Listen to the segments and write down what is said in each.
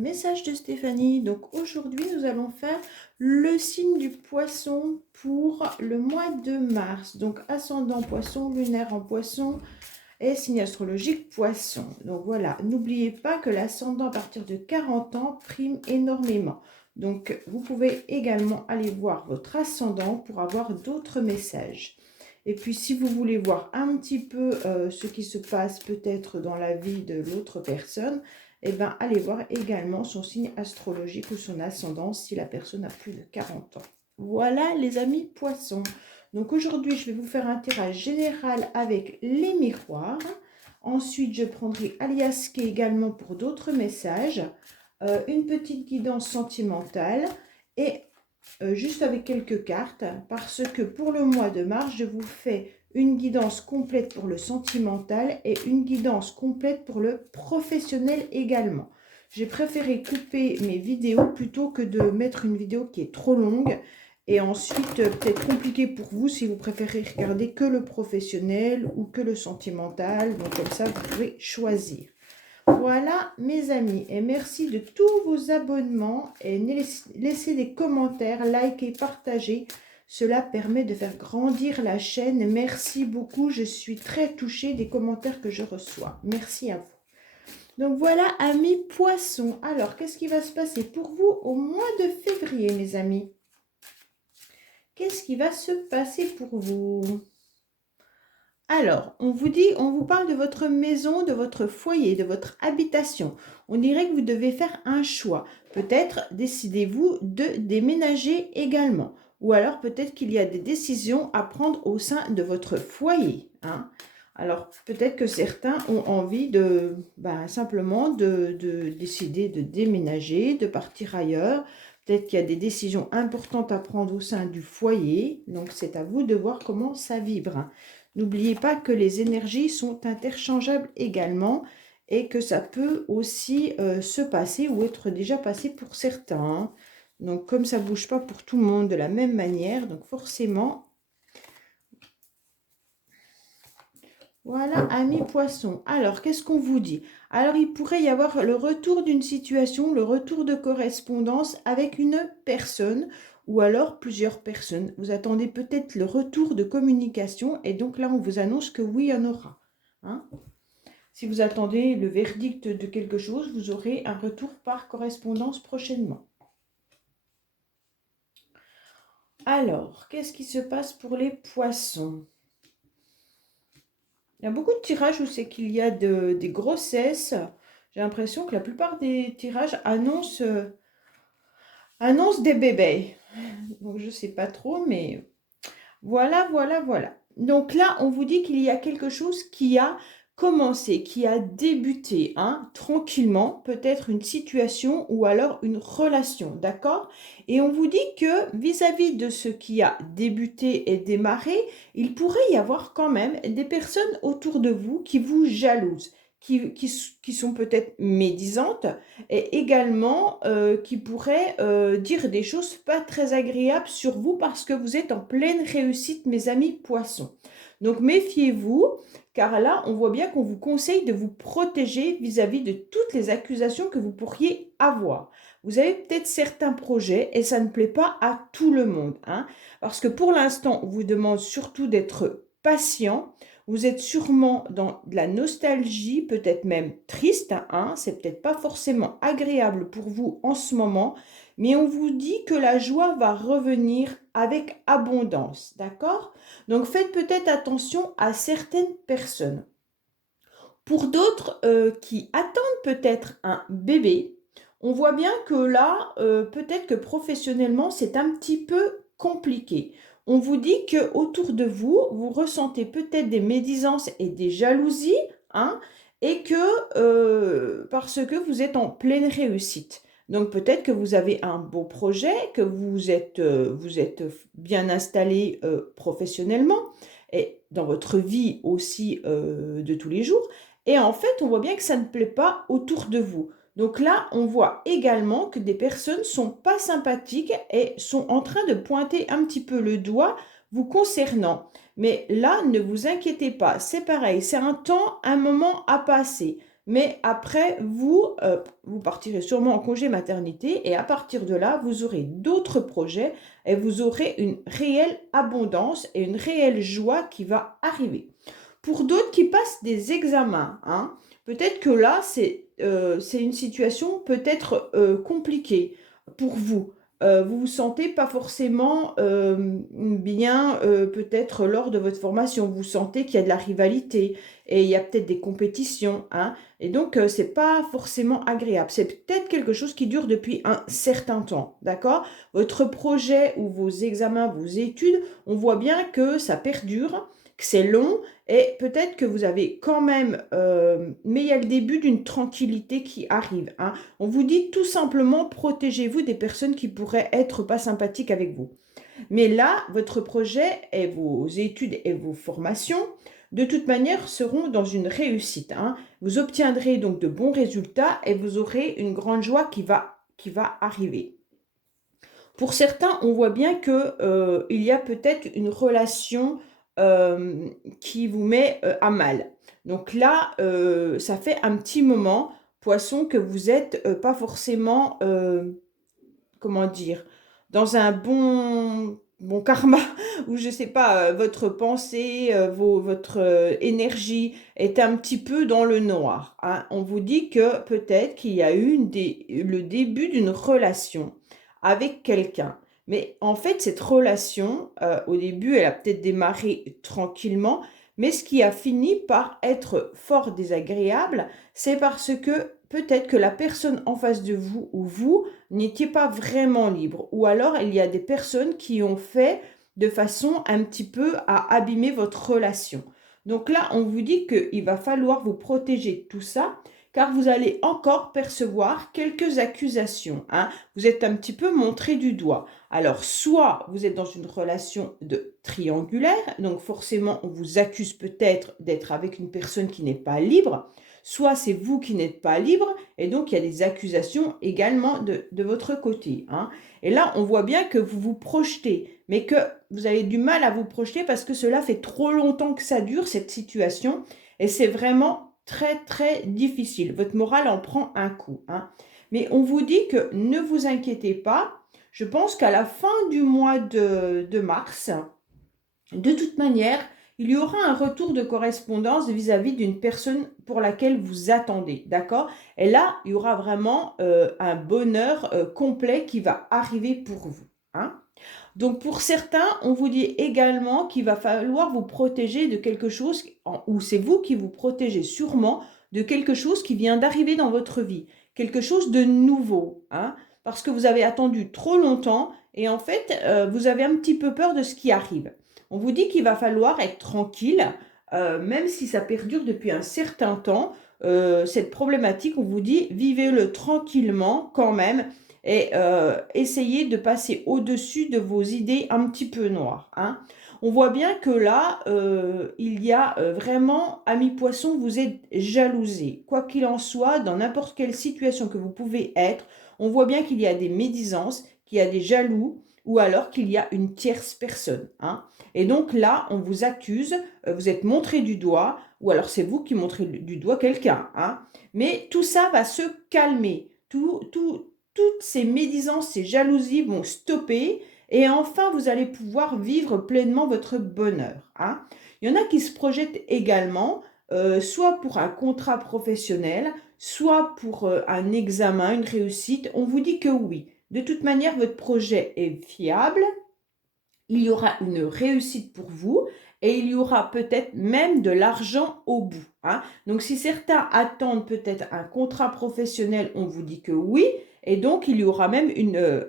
messages de Stéphanie. Donc aujourd'hui, nous allons faire le signe du poisson pour le mois de mars. Donc ascendant poisson, lunaire en poisson et signe astrologique poisson. Donc voilà, n'oubliez pas que l'ascendant à partir de 40 ans prime énormément. Donc vous pouvez également aller voir votre ascendant pour avoir d'autres messages. Et puis, si vous voulez voir un petit peu ce qui se passe peut-être dans la vie de l'autre personne, eh bien, allez voir également son signe astrologique ou son ascendant si la personne a plus de 40 ans. Voilà, les amis poissons. Donc, aujourd'hui, je vais vous faire un tirage général avec les miroirs. Ensuite, je prendrai Aliaske également pour d'autres messages. Une petite guidance sentimentale et juste avec quelques cartes, parce que pour le mois de mars, je vous fais une guidance complète pour le sentimental et une guidance complète pour le professionnel également. J'ai préféré couper mes vidéos plutôt que de mettre une vidéo qui est trop longue et ensuite peut-être compliqué pour vous si vous préférez regarder que le professionnel ou que le sentimental. Donc comme ça, vous pouvez choisir. Voilà mes amis, et merci de tous vos abonnements et laissez des commentaires, likez, partagez. Cela permet de faire grandir la chaîne. Merci beaucoup, je suis très touchée des commentaires que je reçois. Merci à vous. Donc voilà, amis poissons. Alors, qu'est-ce qui va se passer pour vous au mois de février, mes amis? Qu'est-ce qui va se passer pour vous? Alors, on vous parle de votre maison, de votre foyer, de votre habitation. On dirait que vous devez faire un choix. Peut-être décidez-vous de déménager également. Ou alors peut-être qu'il y a des décisions à prendre au sein de votre foyer. Alors, peut-être que certains ont envie de simplement de décider de déménager, de partir ailleurs. Peut-être qu'il y a des décisions importantes à prendre au sein du foyer. Donc, c'est à vous de voir comment ça vibre. N'oubliez pas que les énergies sont interchangeables également et que ça peut aussi se passer ou être déjà passé pour certains. Donc, comme ça ne bouge pas pour tout le monde de la même manière, donc forcément... Voilà, amis poissons. Alors, qu'est-ce qu'on vous dit? Alors, il pourrait y avoir le retour d'une situation, le retour de correspondance avec une personne ou alors plusieurs personnes. Vous attendez peut-être le retour de communication et donc là, on vous annonce que oui, il y en aura. Si vous attendez le verdict de quelque chose, vous aurez un retour par correspondance prochainement. Alors, qu'est-ce qui se passe pour les poissons? Il y a beaucoup de tirages où c'est qu'il y a des grossesses. J'ai l'impression que la plupart des tirages annoncent des bébés. Donc, je ne sais pas trop, mais voilà. Donc là, on vous dit qu'il y a quelque chose qui a commencé, qui a débuté, tranquillement, peut-être une situation ou alors une relation, d'accord? Et on vous dit que vis-à-vis de ce qui a débuté et démarré, il pourrait y avoir quand même des personnes autour de vous qui vous jalousent, qui sont peut-être médisantes et également qui pourraient dire des choses pas très agréables sur vous parce que vous êtes en pleine réussite, mes amis poissons. Donc méfiez-vous, car là, on voit bien qu'on vous conseille de vous protéger vis-à-vis de toutes les accusations que vous pourriez avoir. Vous avez peut-être certains projets et ça ne plaît pas à tout le monde, parce que pour l'instant, on vous demande surtout d'être patient. Vous êtes sûrement dans de la nostalgie, peut-être même triste, c'est peut-être pas forcément agréable pour vous en ce moment, mais on vous dit que la joie va revenir avec abondance, d'accord? Donc faites peut-être attention à certaines personnes. Pour d'autres qui attendent peut-être un bébé, on voit bien que là, peut-être que professionnellement, c'est un petit peu compliqué. On vous dit que autour de vous, vous ressentez peut-être des médisances et des jalousies, et que parce que vous êtes en pleine réussite. Donc peut-être que vous avez un beau projet, que vous êtes bien installé professionnellement et dans votre vie aussi de tous les jours. Et en fait, on voit bien que ça ne plaît pas autour de vous. Donc là, on voit également que des personnes ne sont pas sympathiques et sont en train de pointer un petit peu le doigt vous concernant. Mais là, ne vous inquiétez pas, c'est pareil, c'est un temps, un moment à passer. mais après, vous partirez sûrement en congé maternité et à partir de là, vous aurez d'autres projets et vous aurez une réelle abondance et une réelle joie qui va arriver. Pour d'autres qui passent des examens, hein, peut-être que là, c'est une situation peut-être compliquée pour vous. Vous vous sentez pas forcément bien, peut-être lors de votre formation. Vous sentez qu'il y a de la rivalité et il y a peut-être des compétitions, hein, et donc c'est pas forcément agréable. C'est peut-être quelque chose qui dure depuis un certain temps, d'accord? Votre projet ou vos examens, vos études, on voit bien que ça perdure, que c'est long et peut-être que vous avez quand même, mais il y a le début d'une tranquillité qui arrive, hein. On vous dit tout simplement, protégez-vous des personnes qui pourraient être pas sympathiques avec vous. Mais là, votre projet et vos études et vos formations, de toute manière, seront dans une réussite, hein. Vous obtiendrez donc de bons résultats et vous aurez une grande joie qui va arriver. Pour certains, on voit bien que, il y a peut-être une relation qui vous met à mal. Donc là, ça fait un petit moment, poisson, que vous êtes pas forcément, comment dire, dans un bon karma, ou je sais pas, votre pensée, votre énergie est un petit peu dans le noir, hein. On vous dit que peut-être qu'il y a eu le début d'une relation avec quelqu'un. Mais en fait, cette relation, au début, elle a peut-être démarré tranquillement, mais ce qui a fini par être fort désagréable, c'est parce que peut-être que la personne en face de vous ou vous n'étiez pas vraiment libre. Ou alors, il y a des personnes qui ont fait de façon un petit peu à abîmer votre relation. Donc là, on vous dit qu'il va falloir vous protéger de tout ça, car vous allez encore percevoir quelques accusations, hein. Vous êtes un petit peu montré du doigt. Alors, soit vous êtes dans une relation de triangulaire, donc forcément, on vous accuse peut-être d'être avec une personne qui n'est pas libre, soit c'est vous qui n'êtes pas libre, et donc il y a des accusations également de votre côté, hein. Et là, on voit bien que vous vous projetez, mais que vous avez du mal à vous projeter parce que cela fait trop longtemps que ça dure, cette situation, et c'est vraiment très, très difficile. Votre morale en prend un coup, hein. Mais on vous dit que ne vous inquiétez pas, je pense qu'à la fin du mois de mars, de toute manière, il y aura un retour de correspondance vis-à-vis d'une personne pour laquelle vous attendez, d'accord? Et là, il y aura vraiment un bonheur complet qui va arriver pour vous, hein? Donc pour certains, on vous dit également qu'il va falloir vous protéger de quelque chose, ou c'est vous qui vous protégez sûrement de quelque chose qui vient d'arriver dans votre vie, quelque chose de nouveau, hein? Parce que vous avez attendu trop longtemps et en fait, vous avez un petit peu peur de ce qui arrive. On vous dit qu'il va falloir être tranquille, même si ça perdure depuis un certain temps. Cette problématique, on vous dit, vivez-le tranquillement quand même et essayez de passer au-dessus de vos idées un petit peu noires, hein. On voit bien que là, il y a vraiment, ami poisson, vous êtes jalousé. Quoi qu'il en soit, dans n'importe quelle situation que vous pouvez être, on voit bien qu'il y a des médisances, qu'il y a des jaloux, ou alors qu'il y a une tierce personne, hein. Et donc là, on vous accuse, vous êtes montré du doigt, ou alors c'est vous qui montrez du doigt quelqu'un, hein. Mais tout ça va se calmer. Toutes ces médisances, ces jalousies vont stopper et enfin vous allez pouvoir vivre pleinement votre bonheur, hein. Il y en a qui se projettent également, soit pour un contrat professionnel, soit pour un examen, une réussite. On vous dit que oui. De toute manière, votre projet est fiable, il y aura une réussite pour vous et il y aura peut-être même de l'argent au bout, hein. Donc si certains attendent peut-être un contrat professionnel, on vous dit que oui, et donc il y aura même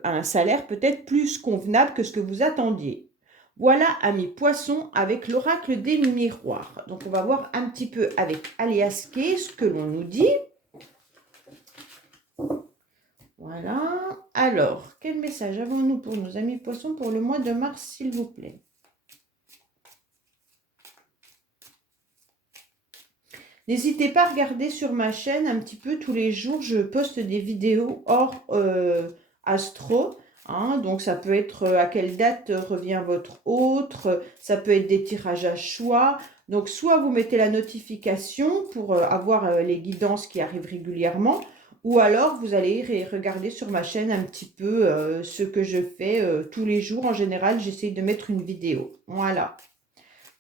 un salaire peut-être plus convenable que ce que vous attendiez. Voilà, amis poissons, avec l'oracle des miroirs. Donc on va voir un petit peu avec Alias Kay ce que l'on nous dit. Voilà. Alors, quel message avons-nous pour nos amis poissons pour le mois de mars, s'il vous plaît? N'hésitez pas à regarder sur ma chaîne un petit peu tous les jours. Je poste des vidéos hors astro, hein. Donc ça peut être à quelle date revient votre autre. Ça peut être des tirages à choix. Donc, soit vous mettez la notification pour avoir les guidances qui arrivent régulièrement, ou alors vous allez regarder sur ma chaîne un petit peu ce que je fais tous les jours. En général, j'essaie de mettre une vidéo. Voilà.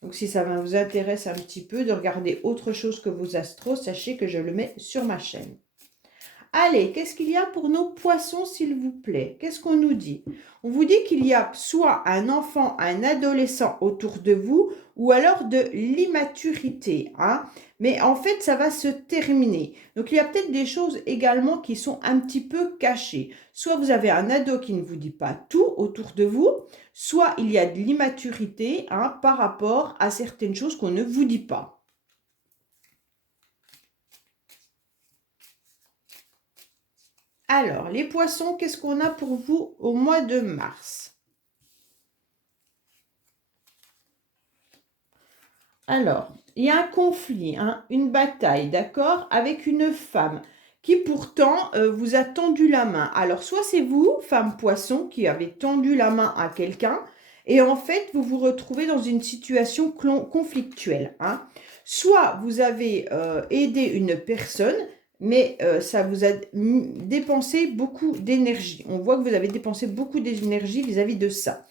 Donc, si ça vous intéresse un petit peu de regarder autre chose que vos astros, sachez que je le mets sur ma chaîne. Allez, qu'est-ce qu'il y a pour nos poissons, s'il vous plaît? Qu'est-ce qu'on nous dit? On vous dit qu'il y a soit un enfant, un adolescent autour de vous, ou alors de l'immaturité, hein? Mais en fait, ça va se terminer. Donc, il y a peut-être des choses également qui sont un petit peu cachées. Soit vous avez un ado qui ne vous dit pas tout autour de vous, soit il y a de l'immaturité, hein, par rapport à certaines choses qu'on ne vous dit pas. Alors, les poissons, qu'est-ce qu'on a pour vous au mois de mars? Alors, il y a un conflit, hein, une bataille, d'accord, avec une femme qui pourtant vous a tendu la main. Alors, soit c'est vous, femme poisson, qui avez tendu la main à quelqu'un, et en fait, vous vous retrouvez dans une situation conflictuelle, hein. Soit vous avez aidé une personne, mais ça vous a dépensé beaucoup d'énergie. On voit que vous avez dépensé beaucoup d'énergie vis-à-vis de ça.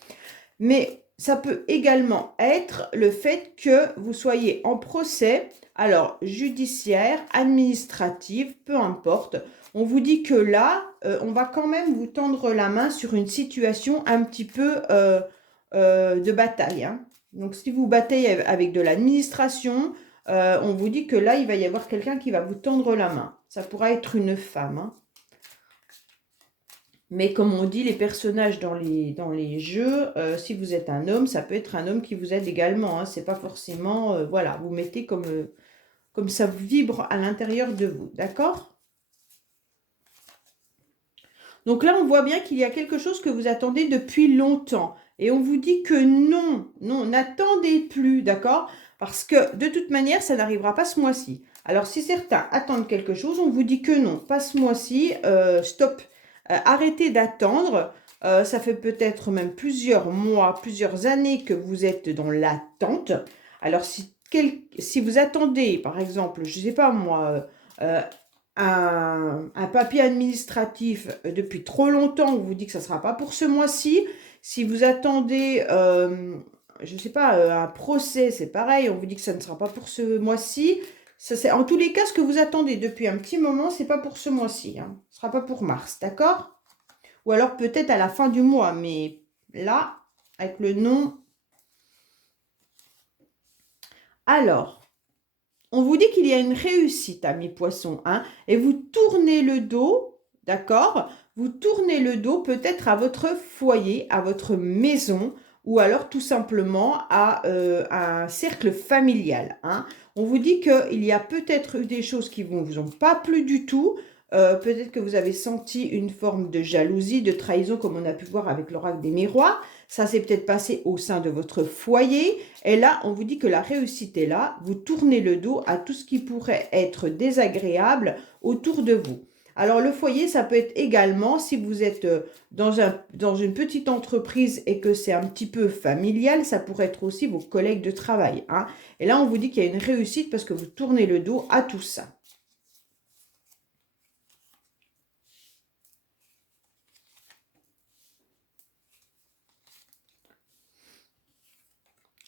Mais ça peut également être le fait que vous soyez en procès, alors judiciaire, administratif, peu importe. On vous dit que là, on va quand même vous tendre la main sur une situation un petit peu de bataille, hein. Donc, si vous bataillez avec de l'administration, on vous dit que là, il va y avoir quelqu'un qui va vous tendre la main. Ça pourra être une femme, hein. Mais comme on dit, les personnages dans les jeux, si vous êtes un homme, ça peut être un homme qui vous aide également, hein. C'est pas forcément, voilà, vous mettez comme ça vibre à l'intérieur de vous, d'accord? Donc là, on voit bien qu'il y a quelque chose que vous attendez depuis longtemps. Et on vous dit que non, non, n'attendez plus, d'accord? Parce que de toute manière, ça n'arrivera pas ce mois-ci. Alors, si certains attendent quelque chose, on vous dit que non, pas ce mois-ci, stop. Arrêtez d'attendre. Ça fait peut-être même plusieurs mois, plusieurs années que vous êtes dans l'attente. Alors, si vous attendez, par exemple, je ne sais pas moi, un papier administratif depuis trop longtemps, on vous dit que ça ne sera pas pour ce mois-ci. Si vous attendez, je ne sais pas, un procès, c'est pareil, on vous dit que ça ne sera pas pour ce mois-ci. En tous les cas, ce que vous attendez depuis un petit moment, ce n'est pas pour ce mois-ci, hein. Ce ne sera pas pour mars, d'accord? Ou alors peut-être à la fin du mois, mais là, avec le nom. Alors, on vous dit qu'il y a une réussite, amis poissons, hein, et vous tournez le dos, d'accord? Vous tournez le dos peut-être à votre foyer, à votre maison, ou alors tout simplement à un cercle familial, hein. On vous dit qu'il y a peut-être eu des choses qui ne vous ont pas plu du tout. Peut-être que vous avez senti une forme de jalousie, de trahison, comme on a pu voir avec l'oracle des miroirs. Ça s'est peut-être passé au sein de votre foyer. Et là, on vous dit que la réussite est là. Vous tournez le dos à tout ce qui pourrait être désagréable autour de vous. Alors, le foyer, ça peut être également, si vous êtes dans une petite entreprise et que c'est un petit peu familial, ça pourrait être aussi vos collègues de travail, hein. Et là, on vous dit qu'il y a une réussite parce que vous tournez le dos à tout ça.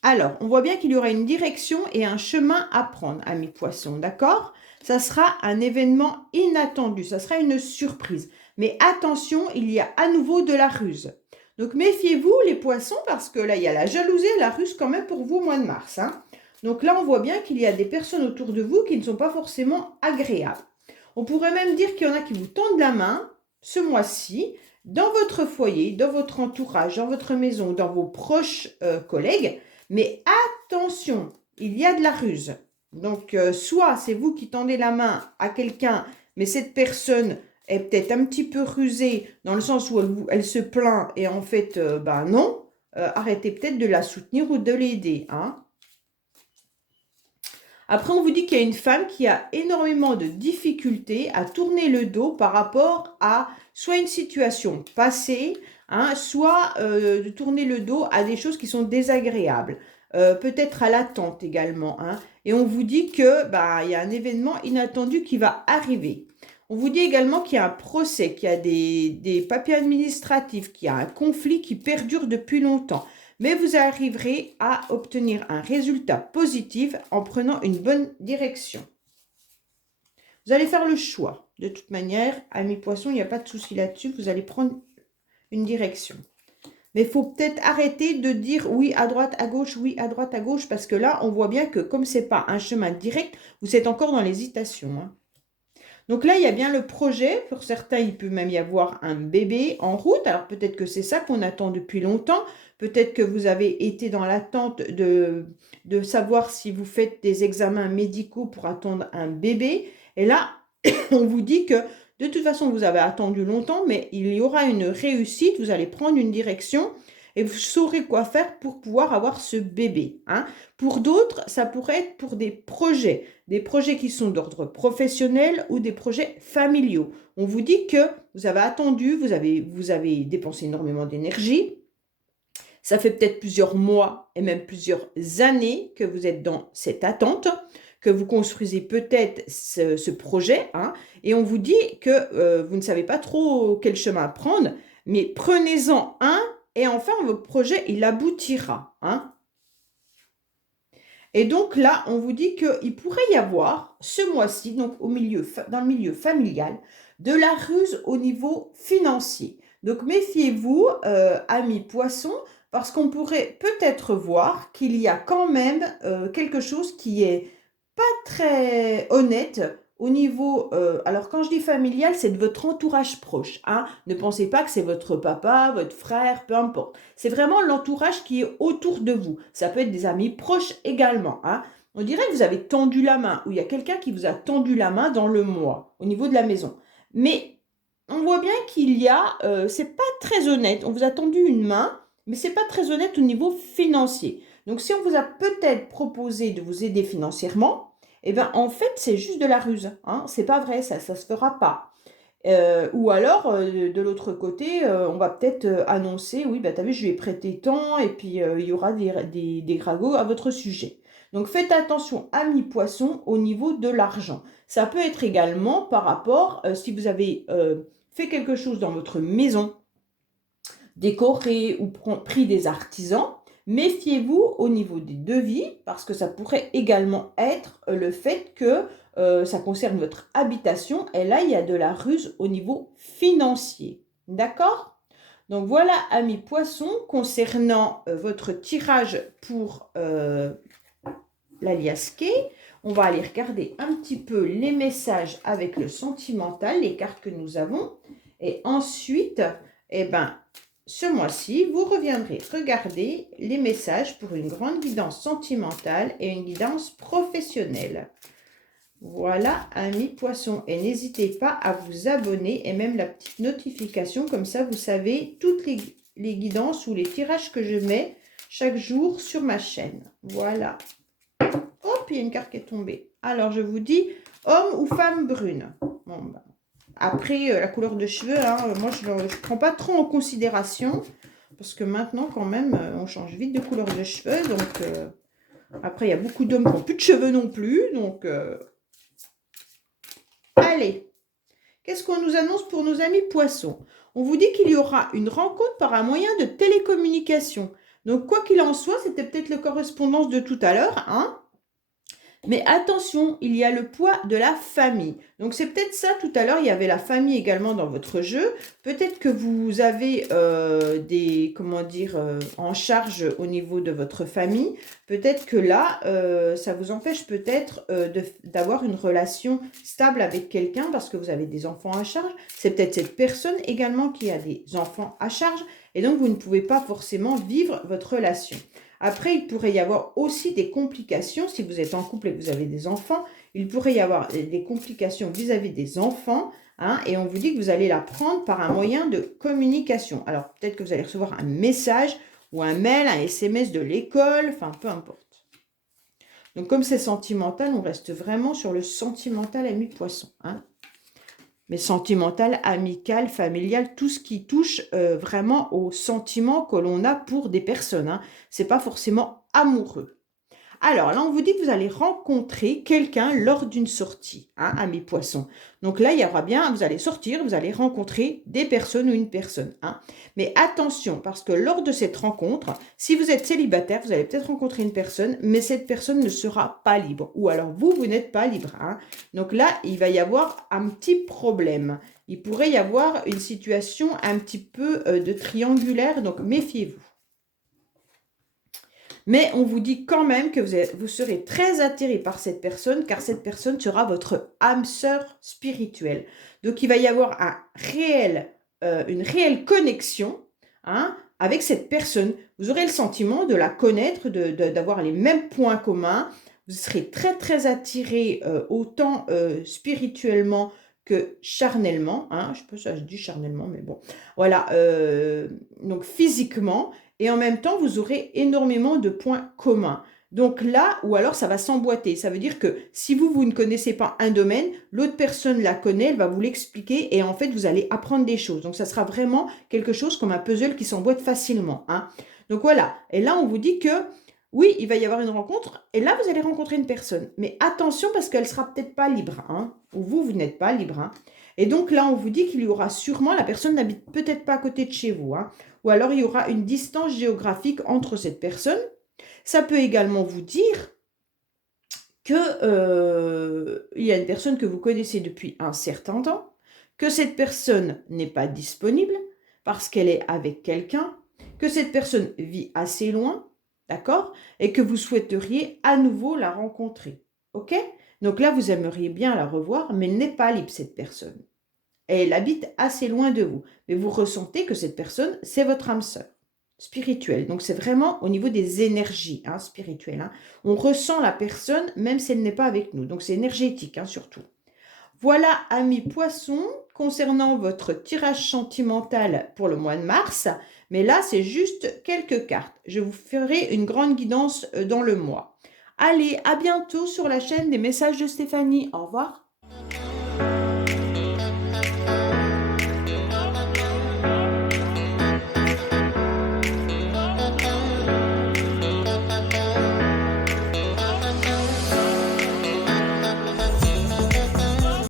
Alors, on voit bien qu'il y aura une direction et un chemin à prendre, amis poissons, d'accord? Ça sera un événement inattendu, ça sera une surprise. Mais attention, il y a à nouveau de la ruse. Donc, méfiez-vous, les poissons, parce que là, il y a la jalousie et la ruse quand même pour vous au mois de mars, hein. Donc là, on voit bien qu'il y a des personnes autour de vous qui ne sont pas forcément agréables. On pourrait même dire qu'il y en a qui vous tendent la main ce mois-ci, dans votre foyer, dans votre entourage, dans votre maison, dans vos proches collègues. Mais attention, il y a de la ruse. Donc, soit c'est vous qui tendez la main à quelqu'un, mais cette personne est peut-être un petit peu rusée, dans le sens où elle se plaint, et en fait, ben non, arrêtez peut-être de la soutenir ou de l'aider, hein. Après, on vous dit qu'il y a une femme qui a énormément de difficultés à tourner le dos par rapport à soit une situation passée, hein, soit de tourner le dos à des choses qui sont désagréables. peut-être à l'attente également, hein. Et on vous dit que bah, il y a un événement inattendu qui va arriver. On vous dit également qu'il y a un procès, qu'il y a des papiers administratifs, qu'il y a un conflit qui perdure depuis longtemps. Mais vous arriverez à obtenir un résultat positif en prenant une bonne direction. Vous allez faire le choix. De toute manière, amis poissons, il n'y a pas de souci là-dessus. Vous allez prendre une direction. Mais il faut peut-être arrêter de dire oui à droite, à gauche, oui à droite, à gauche. Parce que là, on voit bien que comme ce n'est pas un chemin direct, vous êtes encore dans l'hésitation, hein. Donc là, il y a bien le projet. Pour certains, il peut même y avoir un bébé en route. Alors peut-être que c'est ça qu'on attend depuis longtemps. Peut-être que vous avez été dans l'attente de savoir si vous faites des examens médicaux pour attendre un bébé. Et là, on vous dit que de toute façon, vous avez attendu longtemps, mais il y aura une réussite. Vous allez prendre une direction et vous saurez quoi faire pour pouvoir avoir ce bébé, hein. Pour d'autres, ça pourrait être pour des projets qui sont d'ordre professionnel ou des projets familiaux. On vous dit que vous avez attendu, vous avez dépensé énormément d'énergie. Ça fait peut-être plusieurs mois et même plusieurs années que vous êtes dans cette attente, que vous construisez peut-être ce projet, hein, et on vous dit que vous ne savez pas trop quel chemin prendre, mais prenez-en un et enfin votre projet, il aboutira, hein. Et donc là, on vous dit qu'il pourrait y avoir ce mois-ci, donc dans le milieu familial, de la ruse au niveau financier. Donc méfiez-vous, amis poissons, parce qu'on pourrait peut-être voir qu'il y a quand même quelque chose qui est pas très honnête au niveau, alors quand je dis familial, c'est de votre entourage proche, hein. Ne pensez pas que c'est votre papa, votre frère, peu importe. C'est vraiment l'entourage qui est autour de vous. Ça peut être des amis proches également, hein. On dirait que vous avez tendu la main, ou il y a quelqu'un qui vous a tendu la main dans le mois, au niveau de la maison. Mais on voit bien qu'il y a, c'est pas très honnête. On vous a tendu une main, mais c'est pas très honnête au niveau financier. Donc si on vous a peut-être proposé de vous aider financièrement, eh bien, en fait, c'est juste de la ruse, hein. C'est pas vrai, ça se fera pas. Ou alors, de l'autre côté, on va peut-être annoncer, oui, bah, t'as vu, je lui ai prêté tant, et puis il y aura des ragots à votre sujet. Donc, faites attention, amis poissons, au niveau de l'argent. Ça peut être également par rapport, si vous avez fait quelque chose dans votre maison, décoré ou pris des artisans, méfiez-vous au niveau des devis parce que ça pourrait également être le fait que ça concerne votre habitation et là, il y a de la ruse au niveau financier. D'accord? Donc voilà, amis poissons, concernant votre tirage pour l'aliasqué, on va aller regarder un petit peu les messages avec le sentimental, les cartes que nous avons. Et ensuite, eh ben, ce mois-ci, vous reviendrez regarder les messages pour une grande guidance sentimentale et une guidance professionnelle. Voilà, amis poissons. Et n'hésitez pas à vous abonner et même la petite notification. Comme ça, vous savez toutes les guidances ou les tirages que je mets chaque jour sur ma chaîne. Voilà. Hop, il y a une carte qui est tombée. Alors, je vous dis, homme ou femme brune. Bon, bah. Après, la couleur de cheveux, hein, moi, je ne prends pas trop en considération. Parce que maintenant, quand même, on change vite de couleur de cheveux. Donc, après, il y a beaucoup d'hommes qui n'ont plus de cheveux non plus. Donc, allez. Qu'est-ce qu'on nous annonce pour nos amis poissons? On vous dit qu'il y aura une rencontre par un moyen de télécommunication. Donc, quoi qu'il en soit, c'était peut-être la correspondance de tout à l'heure, hein. Mais attention, il y a le poids de la famille. Donc, c'est peut-être ça, tout à l'heure, il y avait la famille également dans votre jeu. Peut-être que vous avez en charge au niveau de votre famille. Peut-être que là, ça vous empêche peut-être d'avoir une relation stable avec quelqu'un parce que vous avez des enfants à charge. C'est peut-être cette personne également qui a des enfants à charge. Et donc, vous ne pouvez pas forcément vivre votre relation. Après, il pourrait y avoir aussi des complications. Si vous êtes en couple et que vous avez des enfants, il pourrait y avoir des complications vis-à-vis des enfants. Hein, et on vous dit que vous allez la prendre par un moyen de communication. Alors, peut-être que vous allez recevoir un message ou un mail, un SMS de l'école, enfin, peu importe. Donc, comme c'est sentimental, on reste vraiment sur le sentimental, amis poissons. Hein. mais sentimental, amical, familial, tout ce qui touche vraiment aux sentiments que l'on a pour des personnes. Hein. Ce n'est pas forcément amoureux. Alors là, on vous dit que vous allez rencontrer quelqu'un lors d'une sortie, hein, amis poissons. Donc là, il y aura bien, vous allez sortir, vous allez rencontrer des personnes ou une personne. Hein. Mais attention, parce que lors de cette rencontre, si vous êtes célibataire, vous allez peut-être rencontrer une personne, mais cette personne ne sera pas libre. Ou alors vous n'êtes pas libre. Hein. Donc là, il va y avoir un petit problème. Il pourrait y avoir une situation un petit peu de triangulaire, donc méfiez-vous. Mais on vous dit quand même que vous serez très attiré par cette personne, car cette personne sera votre âme sœur spirituelle. Donc, il va y avoir une réelle connexion, hein, avec cette personne. Vous aurez le sentiment de la connaître, d'avoir les mêmes points communs. Vous serez très, très attiré autant spirituellement que charnellement. Hein. Je sais pas si je dis charnellement, mais bon. Voilà. Donc, physiquement. Et en même temps, vous aurez énormément de points communs. Donc là, ou alors ça va s'emboîter. Ça veut dire que si vous ne connaissez pas un domaine, l'autre personne la connaît, elle va vous l'expliquer et en fait, vous allez apprendre des choses. Donc ça sera vraiment quelque chose comme un puzzle qui s'emboîte facilement. Hein. Donc voilà. Et là, on vous dit que oui, il va y avoir une rencontre et là, vous allez rencontrer une personne. Mais attention parce qu'elle sera peut-être pas libre. Hein, ou vous n'êtes pas libre. Hein. Et donc là, on vous dit qu'il y aura sûrement, la personne n'habite peut-être pas à côté de chez vous. Hein, ou alors il y aura une distance géographique entre cette personne. Ça peut également vous dire que il y a une personne que vous connaissez depuis un certain temps, que cette personne n'est pas disponible parce qu'elle est avec quelqu'un, que cette personne vit assez loin, d'accord, et que vous souhaiteriez à nouveau la rencontrer. Ok? Donc là, vous aimeriez bien la revoir, mais elle n'est pas libre, cette personne. Et elle habite assez loin de vous. Mais vous ressentez que cette personne, c'est votre âme sœur spirituelle. Donc, c'est vraiment au niveau des énergies spirituelles. Hein. On ressent la personne, même si elle n'est pas avec nous. Donc, c'est énergétique, hein, surtout. Voilà, amis poissons, concernant votre tirage sentimental pour le mois de mars. Mais là, c'est juste quelques cartes. Je vous ferai une grande guidance dans le mois. Allez, à bientôt sur la chaîne des messages de Stéphanie. Au revoir.